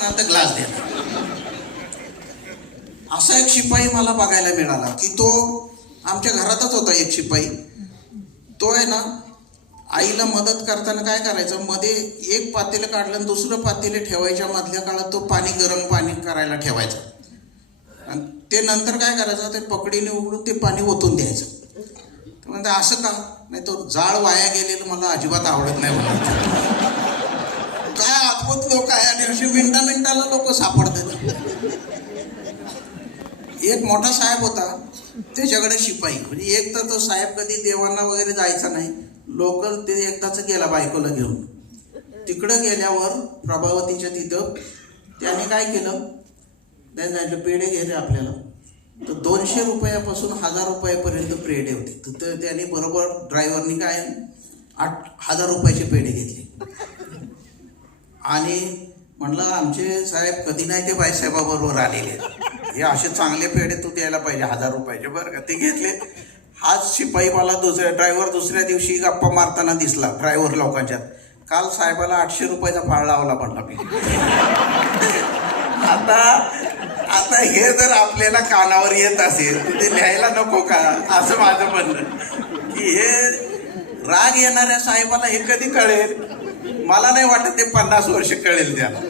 पर्यंत ग्लास देणार. असा एक शिपाई मला बघायला मिळाला की तो आमच्या घरातच होता एक शिपाई. तो आहे ना आईला मदत करताना काय करायचं? मध्ये एक पातेलं काढलं आणि दुसरं पातेलं ठेवायच्या मधल्या काळात तो पाणी गरम पाणी करायला ठेवायचा. आणि ते नंतर काय करायचं? ते पकडीने उघडून ते पाणी ओतून द्यायचं. म्हणजे म्हणते असं का? नाही तो जाळ वाया गेलेलं मला अजिबात आवडत नाही म्हणून. अद्भुत लोक आहे आणि अशी मिनटा मिनिटाला लोक सापडतात. एक मोठा साहेब होता त्याच्याकडे शिपाई. म्हणजे एक तर तो साहेब कधी देवांना वगैरे जायचा नाही लोक ते एकदाच गेला बायकोला घेऊन. तिकडं गेल्यावर प्रभावतीच्या तिथं त्याने काय केलं? त्याने सांगितलं पेढे घे आपल्याला. तर दोनशे रुपयापासून हजार रुपयापर्यंत पेढे होते. तर त्याने बरोबर ड्रायव्हरनी काय आठ हजार रुपयाचे पेढे घेतले. आणि म्हणलं आमचे साहेब कधी नाही ते बाईसाहेबाबरोबर आलेले. हे असे चांगले पेढे तू द्यायला पाहिजे हजार रुपयाचे बरं का. ते घेतले. हाच शिपाई मला दुसऱ्या ड्रायव्हर दुसऱ्या दिवशी गप्पा मारताना दिसला ड्रायव्हर लोकांच्यात. काल साहेबाला आठशे रुपयाचा फाळ लावला म्हणला मी. आता आता हे जर आपल्याला कानावर येत असेल तर ते लिहायला नको का? असं माझं म्हणणं. की हे राग येणाऱ्या साहेबाला हे कधी कळेल? मला नाही वाटत ते पन्नास वर्ष कळेल त्याला.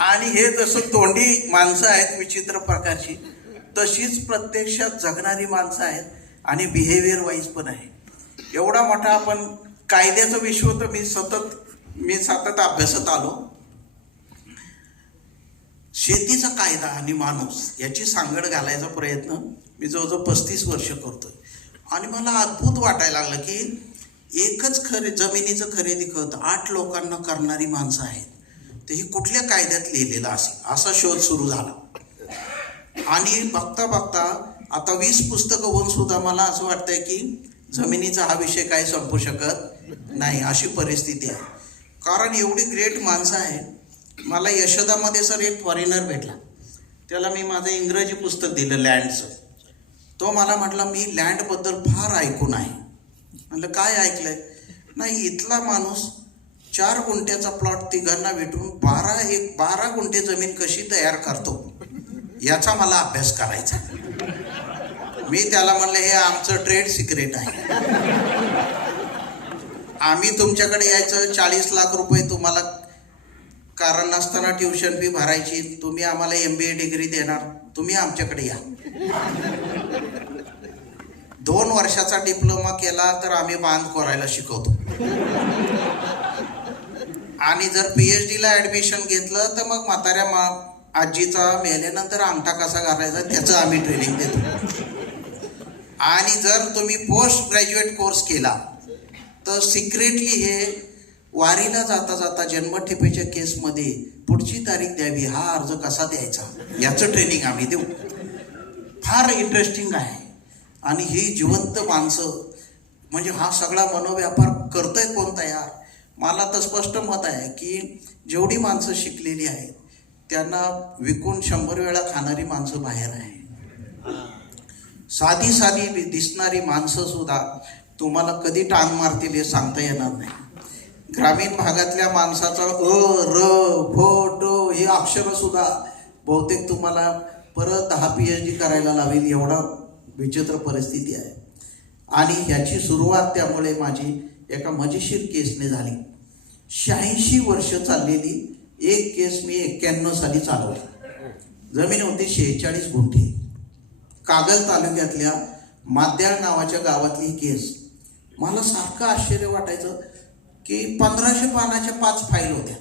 आणि हे जसं तोंडी माणसं आहेत विचित्र प्रकारची तशीच प्रत्यक्षात जगणारी माणसं आहेत आणि बिहेवियर वाईज पण आहे. एवढा मोठा आपण कायद्याचं विश्व तर मी सतत मी सतत अभ्यासत आलो. शेतीचा कायदा आणि माणूस याची सांगड घालायचा प्रयत्न मी जवळजवळ पस्तीस वर्ष करतोय. आणि मला अद्भुत वाटायला लागलं की एकच खरे जमिनीचं खरेदी खत आठ लोकांना करणारी माणसं आहेत. तर हे कुठल्या कायद्यात लिहिलेलं असेल असा शोध सुरू झाला. आणि बघता बघता आता वीस पुस्तकं होऊन सुद्धा मला असं वाटतंय की जमिनीचा हा विषय काही संपू शकत नाही अशी परिस्थिती आहे. कारण एवढी ग्रेट माणसं आहे मला यशोदामध्ये सर एक फॉरेनर भेटला. त्याला मी माझं इंग्रजी पुस्तक दिलं लँडचं तो मला म्हटला मी लँडबद्दल फार ऐकून आहे. म्हणलं काय ऐकलंय? नाही इथला माणूस चार गुंठ्याचा प्लॉट तिघांना भेटून बारा एक बारा गुंठे जमीन कशी तयार करतो? याचा मला अभ्यास करायचा. मी त्याला म्हणलं हे आमचं ट्रेड सिक्रेट आहे. आम्ही तुमच्याकडे यायचं चाळीस लाख रुपये तुम्हाला कारण नसताना ट्युशन फी भरायची तुम्ही आम्हाला एम बी ए डिग्री देणार तुम्ही आमच्याकडे या. दोन वर्षाचा डिप्लोमा केला तर आम्ही बांध कोरायला शिकवतो. आणि जर पी एच डीला ॲडमिशन घेतलं तर मग म्हाताऱ्या मा आजीचा मेल्यानंतर अंगठा कसा घालायचा त्याचं आम्ही ट्रेनिंग देतो. आणि जर तुम्ही पोस्ट ग्रॅज्युएट कोर्स केला तर सिक्रेटली हे वारीला जाता जाता जन्मठेपेच्या केसमध्ये पुढची तारीख द्यावी हा अर्ज कसा द्यायचा? याचं ट्रेनिंग आम्ही देऊ. फार इंटरेस्टिंग आहे. आणि ही जिवंत माणसं म्हणजे हा सगळा मनोव्यापार करतोय कोण तयार मला तर स्पष्ट मत आहे की जेवढी माणसं शिकलेली आहेत त्यांना विकून शंभर वेळा खाणारी माणसं बाहेर आहे. साधी साधी दिसणारी माणसं सुद्धा तुम्हाला कधी टांग मारतील हे सांगता येणार नाही. ग्रामीण भागातल्या माणसाचा अ र भ ट हे अक्षरं सुद्धा बहुतेक तुम्हाला परत दहा पी एच डी करायला लावेल एवढा विचित्र परिस्थिती आहे. आणि ह्याची सुरुवात त्यामुळे माझी एका मजेशीर केसने झाली. शहाऐंशी वर्ष चाललेली एक केस मी एक्क्याण्णव साली चालवली. जमीन होती शेहेचाळीस गुंठे. कागल तालुक्यातल्या माद्याळ नावाच्या गावातली केस. मला सारखं आश्चर्य वाटायचं की पंधराशे पानाच्या पाच फाईल होत्या.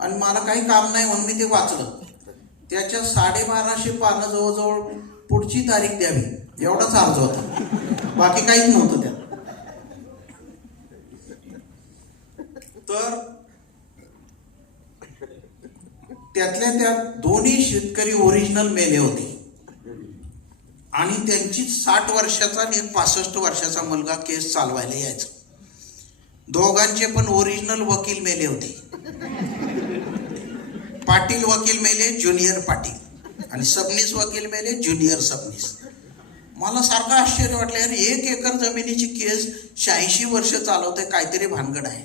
आणि मला काही काम नाही म्हणून मी ते वाचलं. त्याच्या साडेबाराशे पानं जवळजवळ पुढची तारीख द्यावी. एवढाच अर्ज होता. बाकी काहीच नव्हतं त्यात. तर त्यातल्या त्यात दोन्ही शेतकरी ओरिजिनल मेले होते. आणि त्यांची साठ वर्षाचा आणि एक पासष्ट वर्षाचा मुलगा केस चालवायला यायचा. दोघांचे पण ओरिजिनल वकील मेले होते. पाटील वकील मेले ज्युनियर पाटील. आणि सबनीस वकील मेले ज्युनियर सबनीस. मला सारखं आश्चर्य वाटलं यार एक एकर जमिनीची केस शहाऐंशी वर्ष चालवते काहीतरी भानगड आहे.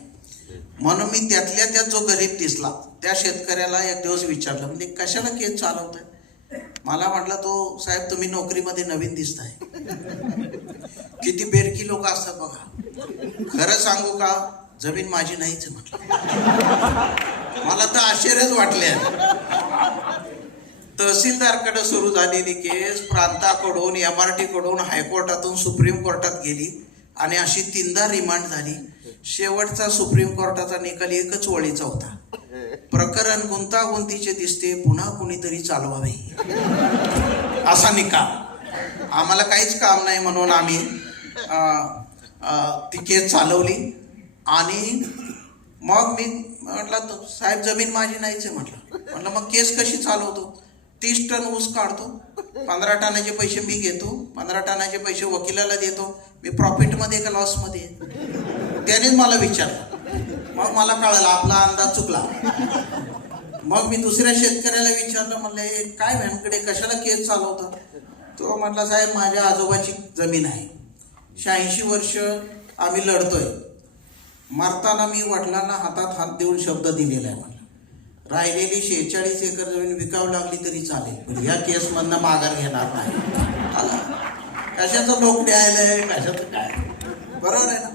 म्हणून मी त्यातल्या त्यात जो गरीब दिसला त्या शेतकऱ्याला एक दिवस विचारलं म्हणजे कशाला केस चालवतोय? मला म्हटलं तो साहेब तुम्ही नोकरीमध्ये नवीन दिसताय. किती बेरकी लोक असतात बघा. खरं सांगू का जमीन माझी नाहीच म्हटलं. मला तर आश्चर्यच वाटले तहसीलदारकडे सुरू झालेली केस प्रांताकडून एम आर टी कडून हायकोर्टातून सुप्रीम कोर्टात गेली आणि अशी तीनदा रिमांड झाली. शेवटचा सुप्रीम कोर्टाचा निकाल एकच वळीचा होता. प्रकरण गुंतागुंतीचे दिसते पुन्हा कुणीतरी चालवावे. असा निकाल. आम्हाला काहीच काम नाही म्हणून आम्ही ती केस चालवली. आणि मग मी म्हटलं साहेब जमीन माझी नाहीच आहे म्हटलं. म्हटलं मग केस कशी चालवतो? तीस टन ऊस काढतो. पंधरा टनाचे पैसे मी घेतो. पंधरा टनाचे पैसे वकिलाला देतो. मी प्रॉफिटमध्ये का लॉसमध्ये त्यानेच मला विचारलं. मग मला कळलं आपला अंदाज चुकला. मग मी दुसऱ्या शेतकऱ्याला विचारलं म्हणलं "हे काय मॅमकडे कशाला केस चालवतात तो म्हटला साहेब माझ्या आजोबाची जमीन आहे. शहाऐंशी वर्ष आम्ही लढतोय. मरताना मी वडिलांना हातात हात देऊन शब्द दिलेला आहे मला. राहिलेली शेहेचाळीस एकर जमीन विकावं लागली तरी चालेल पण या केसमधनं माघार घेणार नाही. आला. कशाचं लोक न्यायालय कशाचं काय? बरोबर आहे ना?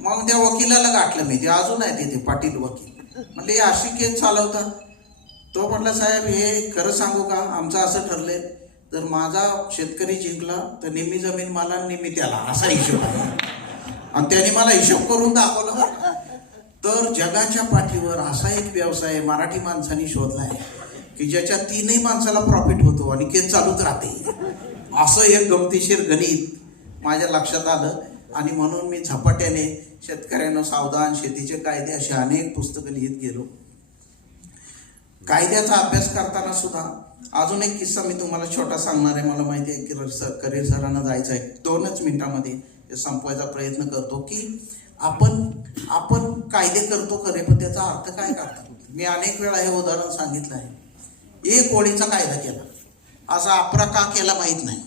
मग त्या वकिलाला गाठलं मी ते अजून आहे तिथे पाटील वकील. म्हणले अशी केस चालवता. तो म्हटला साहेब हे खरं सांगू का? आमचं असं ठरलंय जर माझा शेतकरी जिंकला तर निम्मी जमीन मला आणि निम्मी त्याला असा हिशोब आहे. आणि त्याने मला हिशोब करून दाखवला तर जगाच्या पाठीवर असा एक व्यवसाय मराठी माणसाने शोधला आहे की ज्याच्या तीनही माणसाला प्रॉफिट होतो आणि केस चालूच राहते. असं एक गमतीशीर गणित माझ्या लक्षात आलं आणि म्हणून मी झपाट्याने शेतकऱ्यांना सावधान शेतीचे कायदे असे अनेक पुस्तकं लिहित गेलो. कायद्याचा अभ्यास करताना सुद्धा अजून एक किस्सा मी तुम्हाला छोटा सांगणार आहे. मला माहिती आहे की सर करीर सरांना जायचं आहे. दोनच मिनिटामध्ये संपवायचा प्रयत्न करतो की आपण आपण कायदे करतो खरे पण त्याचा अर्थ काय करतो मी अनेक वेळा हे उदाहरण सांगितलं आहे. एक ओळीचा कायदा केला. असा अपरा का केला माहीत नाही.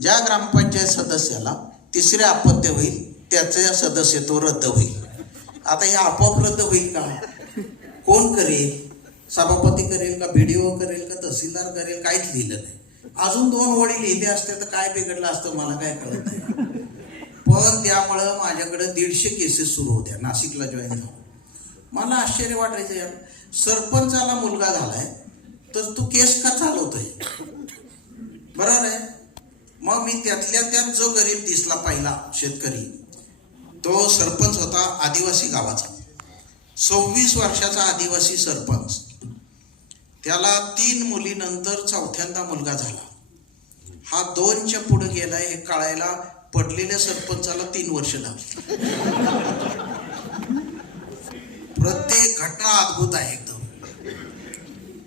ज्या ग्रामपंचायत सदस्याला तिसरे अपत्य होईल त्याचे सदस्यत्व रद्द होईल. आता हे आपोआप रद्द होईल का? कोण करेल? सभापती करेल का? बीडीओ करेल का? तहसीलदार करेल? काहीच लिहिलं नाही. अजून दोन ओळी लिहिले असते तर काय बिघडलं असतं? मला काय कळत नाही. पण त्यामुळं माझ्याकडं दीडशे केसेस सुरू होत्या नाशिकला जॉईन झालो मला आश्चर्य वाटायचं यार सरपंचाला मुलगा झालाय तर तू केस का चालवतोय? बरोबर आहे मग मी त्यातल्या त्यात जो गरीब दिसला पहिला शेतकरी तो सरपंच होता आदिवासी गावाचा. सव्वीस वर्षाचा आदिवासी सरपंच. त्याला तीन मुलीनंतर चौथ्यांदा मुलगा झाला. हा दोनच्या पुढे गेलाय हे कळायला पडलेल्या सरपंचाला तीन वर्ष लागली प्रत्येक घटना अद्भुत आहे एकदम.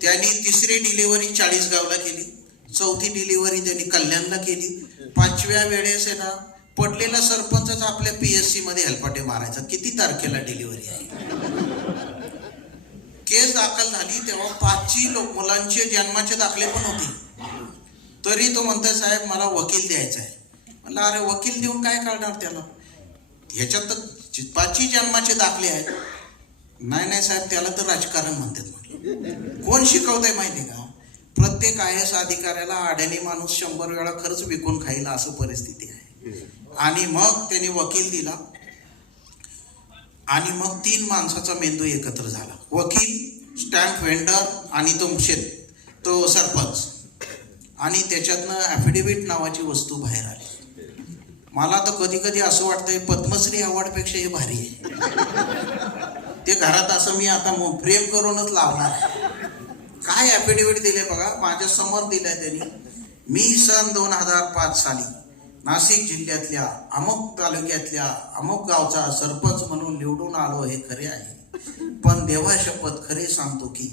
त्यांनी तिसरी डिलिव्हरी चाळीस गावला केली. चौथी डिलिव्हरी त्यांनी कल्याणला केली. पाचव्या वेळेस आहे ना पडलेला सरपंचच आपल्या पी एस सी मध्ये हेलपाटे मारायचा. किती तारखेला डिलिव्हरी आहे? केस दाखल झाली तेव्हा पाचही लोक मुलांचे जन्माचे दाखले पण होते. तरी तो म्हणतोय साहेब मला वकील द्यायचा आहे. म्हणलं अरे वकील देऊन काय करणार त्याला? ह्याच्यात तर पाचही जन्माचे दाखले आहेत. नाही नाही साहेब त्याला तर राजकारण म्हणतात म्हटलं. कोण शिकवतंय माहिती का? प्रत्येक आय एस अधिकाऱ्याला अडाणी माणूस शंभर वेळा खर्च विकून खाईल असं परिस्थिती आहे. आणि मग त्याने वकील दिला. आणि मग तीन माणसाचा मेंदू एकत्र झाला. वकील स्टॅम्प व्हेंडर आणि तो शेत तो सरपंच. आणि त्याच्यातनं ॲफिडेव्हिट नावाची वस्तू बाहेर आली. मला तर कधी कधी असं वाटतंय पद्मश्री अवॉर्डपेक्षा हे भारी आहे. ते घरात असं मी आता प्रेम करूनच लावणार काय ॲफिडेव्हिट दिले बघा माझ्यासमोर दिलंय त्यांनी. मी सन दोन हजार पाच साली नाशिक जिल्ह्यातल्या अमुक तालुक्यातल्या अमुक गावचा सरपंच म्हणून निवडून आलो हे खरे आहे. पण देवा शपथ खरे सांगतो की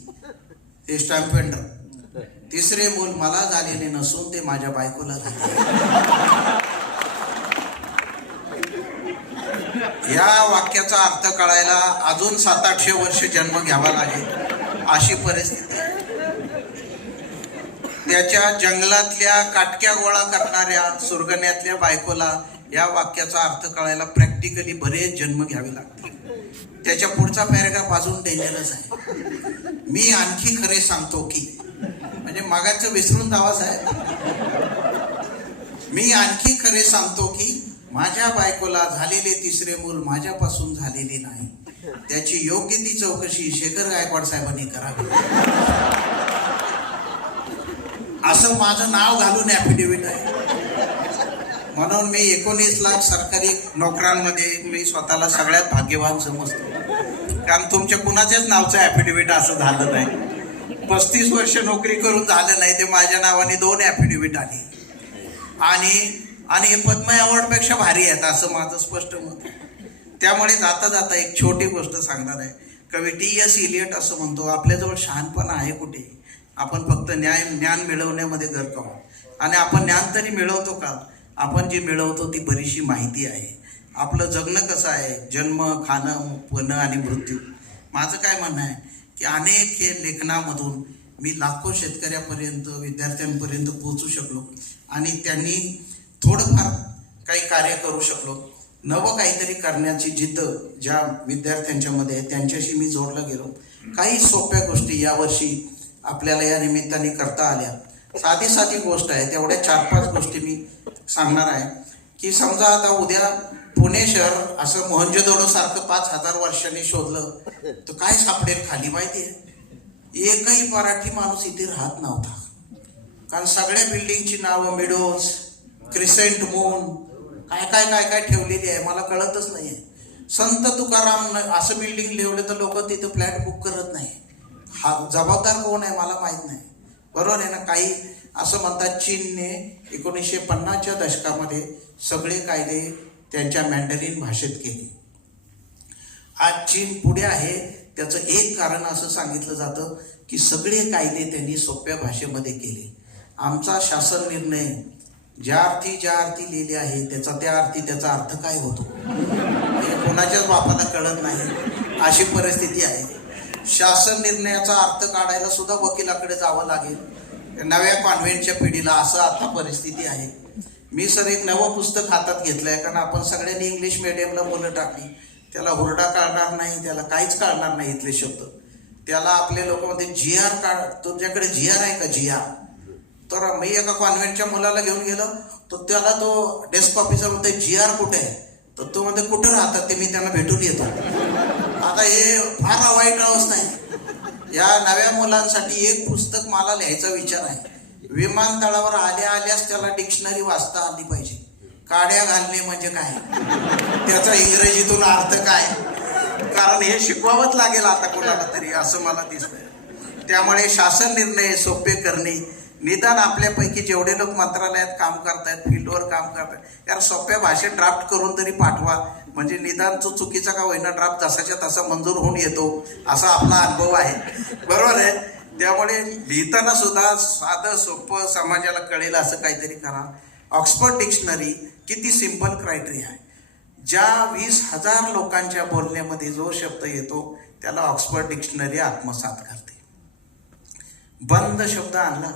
ते स्टॅम्पेंडर तिसरे मूल मला झालेले नसून ते माझ्या बायकोला झाले. या वाक्याचा अर्थ कळायला अजून सात आठशे वर्ष जन्म घ्यावा लागेल. अशी परिस्थिती त्याच्या जंगलातल्या काटक्या गोळा करणाऱ्या सुरगण्यातल्या बायकोला या वाक्याचा अर्थ कळायला प्रॅक्टिकली बरेच जन्म घ्यावे लागतील. त्याच्या पुढचा पॅरेग्राफ अजून डेंजरस आहे. मी आणखी खरे सांगतो की म्हणजे मागाचं विसरून जावा साहेब. मी आणखी खरे सांगतो की माझ्या बायकोला झालेले तिसरे मूल माझ्यापासून झालेले नाही. त्याची योग्य ती चौकशी शेखर गायकवाड साहेबांनी करावी. असं माझं नाव घालून ऍफिडेव्हिट आहे. म्हणून मी एकोणीस लाख सरकारी नोकरांमध्ये मी स्वतःला सगळ्यात भाग्यवान समजतो. कारण तुमच्या कुणाच्याच नावचं ऍफिडेव्हिट असं झालं नाही. पस्तीस वर्ष नोकरी करून झालं नाही ते माझ्या नावाने दोन ऍफिडेव्हिट आली. आणि आणि हे पद्म अवॉर्डपेक्षा भारी आहेत असं माझं स्पष्ट मत त्यामुळे जाता जाता एक छोटी गोष्ट सांगणार आहे. कवी टी एस इलियट असं म्हणतो आपल्याजवळ शहाणपणा आहे कुठे? आपण फक्त न्याय ज्ञान मिळवण्यामध्ये गर्क आहोत. आणि आपण ज्ञान तरी मिळवतो का? आपण जी मिळवतो ती बरीचशी माहिती आहे. आपलं जगणं कसं आहे? जन्म खाणं पणं आणि मृत्यू. माझं काय म्हणणं आहे की अनेक हे लेखनामधून मी लाखो शेतकऱ्यापर्यंत विद्यार्थ्यांपर्यंत पोचू शकलो. आणि त्यांनी थोडंफार काही कार्य करू शकलो. नवं काहीतरी करण्याची जिद्द ज्या विद्यार्थ्यांच्यामध्ये आहे त्यांच्याशी मी जोडलं गेलो. काही सोप्या गोष्टी यावर्षी आपल्याला या निमित्ताने करता आल्या. साधी साधी गोष्ट आहे तेवढ्या चार पाच गोष्टी मी सांगणार आहे. की समजा आता उद्या पुणे शहर असं मोहनजोदडो सारखं पाच हजार वर्षांनी शोधलं तर काय सापडेल खाली माहिती आहे? एकही मराठी माणूस इथे राहत नव्हता. कारण सगळ्या बिल्डिंगची नावं मिडोज क्रिसेंट मून काय काय काय काय ठेवलेली आहे? मला कळतच नाही आहे संत तुकाराम न- असं बिल्डिंग लिवलं तर लोक तिथं फ्लॅट बुक करत नाही. हा जबाबदार कोण आहे मला माहीत नाही. बरोबर आहे ना? काही असं म्हणतात चीनने एकोणीसशे पन्नासच्या दशकामध्ये सगळे कायदे त्यांच्या मॅन्डरीन भाषेत केले. आज चीन पुढे आहे. त्याचं एक कारण असं सांगितलं जातं की सगळे कायदे त्यांनी सोप्या भाषेमध्ये केले. आमचा शासन निर्णय ज्या अर्थी ज्या अर्थी लिहिली आहे त्याचा त्या अर्थी त्याचा अर्थ काय होतो? हे कोणाच्याच बापाला कळत नाही. अशी परिस्थिती आहे. शासन निर्णयाचा अर्थ काढायला सुद्धा वकिलाकडे जावं लागेल. नव्या कॉन्व्हेंटच्या पिढीला असं आता परिस्थिती आहे. मी सर एक नवं पुस्तक हातात घेतलं आहे कारण आपण सगळ्यांनी इंग्लिश मिडियमला मुलं टाकली. त्याला हुरडा काढणार नाही त्याला काहीच काढणार नाही इथले शब्द. त्याला आपले लोक म्हणते जी आर काढ तुमच्याकडे जी आर आहे का? जी आर तर मी एका कॉन्व्हेंटच्या मुलाला घेऊन गेलो. तर त्याला तो डेस्क ऑफिसर म्हणते जी आर कुठे आहे? तर तो म्हणते कुठे राहतात ते? मी त्यांना भेटून येतो. आता हे फार वाईट अवस्था आहे. या नव्या मुलांसाठी एक पुस्तक मला लिहायचा विचार आहे. विमानतळावर आल्या आल्यास त्याला डिक्शनरी वाचता आली पाहिजे. काड्या घालणे म्हणजे काय? त्याचा इंग्रजीतून अर्थ काय? कारण हे शिकवावंच लागेल आता कोणाला तरी असं मला दिसतंय. त्यामुळे शासन निर्णय सोपे करणे निदान आपल्यापैकी जेवढे लोक मंत्रालयात काम करतायत फील्डवर काम करतायत यार सोप्या भाषेत ड्राफ्ट करून तरी पाठवा. म्हणजे निदान तो चुकीचा का होईना ड्राफ्ट जसाच्या तसा मंजूर होऊन येतो असा आपला अनुभव आहे. बरोबर आहे? त्यामुळे लिहिताना सुद्धा साधं सोपं समाजाला कळेल असं काहीतरी करा. ऑक्सफर्ड डिक्शनरी किती सिंपल क्रायटेरिया आहे. ज्या वीस हजार लोकांच्या बोलण्यामध्ये जो शब्द येतो त्याला ऑक्सफर्ड डिक्शनरी आत्मसात करते. बंद शब्द आणला.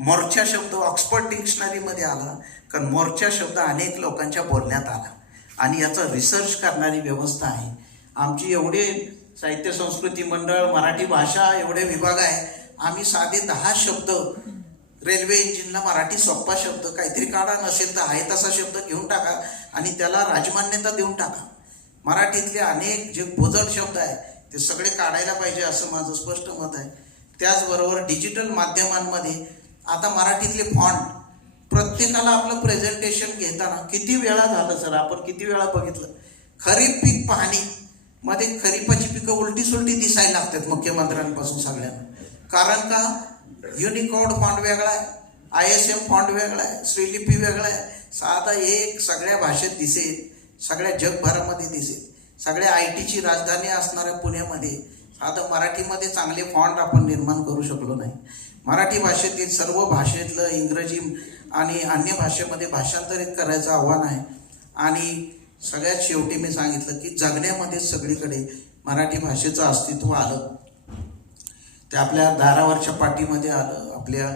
मोर्चा शब्द ऑक्सफर्ड डिक्शनरीमध्ये आला कारण मोर्चा शब्द अनेक लोकांच्या बोलण्यात आला. आणि याचा रिसर्च करणारी व्यवस्था आहे. आमची एवढे साहित्य संस्कृती मंडळ मराठी भाषा एवढे विभाग आहे. आम्ही साधे दहा शब्द रेल्वे इंजिनला मराठी सोप्पा शब्द काहीतरी काढा नसेल तर आहे तसा शब्द घेऊन टाका आणि त्याला राजमान्यता देऊन टाका. मराठीतले अनेक जे बोजड शब्द आहे ते सगळे काढायला पाहिजे असं माझं स्पष्ट मत आहे. त्याचबरोबर डिजिटल माध्यमांमध्ये आता मराठीतले फॉन्ट प्रत्येकाला आपलं प्रेझेंटेशन घेताना किती वेळा झालं सर आपण किती वेळा बघितलं? खरीप पीक पाहणी मध्ये खरीपाची पिकं उलटी सुलटी दिसायला लागतात मुख्यमंत्र्यांपासून सगळ्यांना. कारण का? युनिकोड फॉन्ट वेगळा आहे आय एस एम फॉन्ट वेगळा आहे श्रीलिपी वेगळा आहे. साधा एक सगळ्या भाषेत दिसेल सगळ्या जगभरामध्ये दिसेल. सगळ्या आय टीची राजधानी असणाऱ्या पुण्यामध्ये आता मराठीमध्ये चांगले फॉन्ट आपण निर्माण करू शकलो नाही. मराठी भाषेतील सर्व भाषेतलं इंग्रजी आणि अन्य भाषेमध्ये भाषांतरित करायचं आव्हान आहे. आणि सगळ्यात शेवटी मी सांगितलं की जगण्यामध्ये सगळीकडे मराठी भाषेचं अस्तित्व आलं. ते आपल्या दारावरच्या पाठीमध्ये आलं आपल्या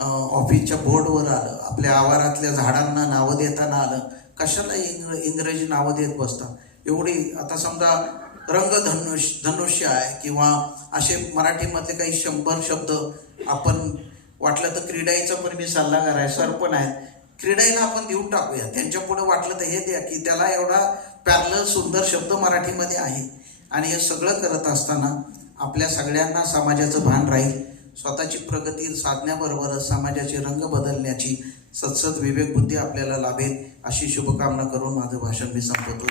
ऑफिसच्या बोर्डवर आलं आपल्या आवारातल्या झाडांना नावं देताना आलं. कशाला इंग्र इंग्रजी नावं देत बसता? एवढी आता समजा रंगधनुष धनुष्य आहे किंवा असे मराठीमधले काही शंभर शब्द आपण वाटलं तर क्रीडाईचा पण मी सल्लागार आहे सर पण आहेत. क्रीडाईला आपण देऊन टाकूया. त्यांच्या पुढे वाटलं तर हे द्या की त्याला एवढा प्यारल सुंदर शब्द मराठीमध्ये आहे. आणि हे सगळं करत असताना आपल्या सगळ्यांना समाजाचं भान राहील. स्वतःची प्रगती साधण्याबरोबरच समाजाचे रंग बदलण्याची सतसत विवेक बुद्धी आपल्याला लाभेल. अशी शुभकामना करून माझं भाषण मी संपवतो.